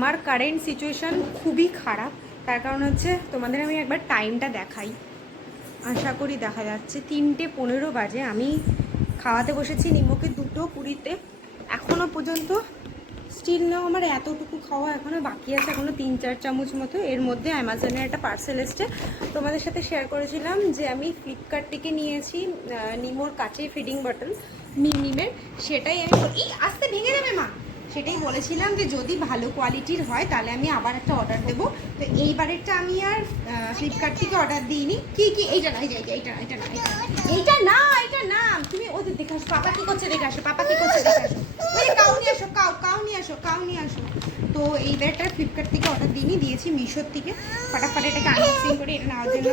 আমার current situation খুবই খারাপ। তার কারণ হচ্ছে তোমাদের আমি একবার টাইমটা দেখাই। আশা করি দেখা যাচ্ছে। তিনটে পনেরো বাজে। আমি খাওয়াতে বসেছি নিমকে দুটো পুরীতে। এখনও পর্যন্ত স্টিল নাও আমার এতটুকু খাওয়া এখনও বাকি আছে। এখনও তিন, চার চামচ মতো। এর মধ্যে অ্যামাজনের একটা পার্সেল এসছে। তোমাদের সাথে শেয়ার করেছিলাম যে আমি ফ্লিপকার্ট থেকে নিয়েছি নিমোর কাচের ফিডিং বটল মিনিমের। সেটাই আমি আস্তে ভেঙে যাবে মা। সেটাই বলেছিলাম যে যদি ভালো কোয়ালিটির হয়, তাহলে আমি আবার একটা অর্ডার দেবো। তো এইবারেরটা আমি আর ফ্লিপকার্ট থেকে অর্ডার দিইনি। কি কি? এইটা না এইটা এইটা না এইটা না। এইটা না এইটা না। তুমি ওদের দেখে আসো, পাপা কি করছে, দেখে আসো, পাপা কি করছে, দেখে আসো। ওই কাউ নিয়ে আসো, কাউ কাউ নিয়ে আসো, কাউ নিয়ে আসো। তো এইবারটা ফ্লিপকার্ট থেকে অর্ডার দিইনি, দিয়েছি মিশোর থেকে। ফটাফট এটাকে আনবক্সিং করে এটা নেওয়ার জন্য।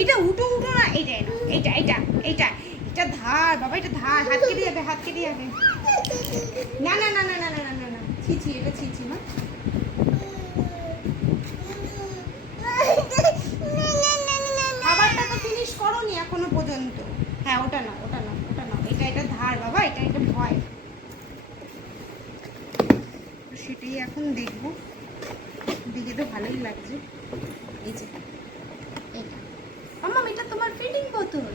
এটা উঠো উঠো না, এইটা না এইটা এইটা এইটা এটা ধার, বাবা, এটা ধার। হাত কেটে যাবে হাত কেটে যাবে না না না না না না না না। না ছি ছি, এটা ছি ছি, মা। খাবারটা তো ফিনিশ করোনি এখনও পর্যন্ত। হ্যাঁ ওটা না ওটা না ওটা না এটা এটা ধার, বাবা, এটা এটা ভয়। সেটাই এখন দেখব। দেখে তো ভালোই লাগছে। এই যে এটা মাম্মা এটা তোমার ফিটিং বোতল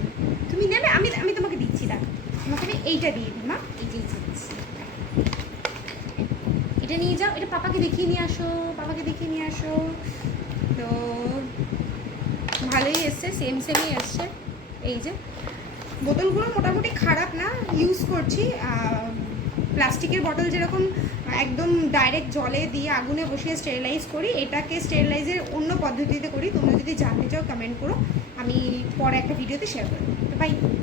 তুমি নেবে আমি আমি তোমাকে দিচ্ছি দেখ তোমাকে আমি এইটা দিয়ে দিই, মা। এই যে এটা নিয়ে যাও, এটা পাপাকে দেখিয়ে নিয়ে আসো, পাপাকে দেখিয়ে নিয়ে আসো। তো ভালোই এসছে সেম সেমই এসছে। এই যে, বোতলগুলো মোটামুটি খারাপ না ইউজ করছি। প্লাস্টিকের বটল যেরকম একদম ডাইরেক্ট জলে দিয়ে আগুনে বসিয়ে স্টেরিলাইজ করি, এটাকে স্টেরিলাইজের অন্য পদ্ধতিতে করি। তোমরা যদি জানতে চাও কমেন্ট করো। আমি পরে একটা ভিডিওতে শেয়ার করব। বাই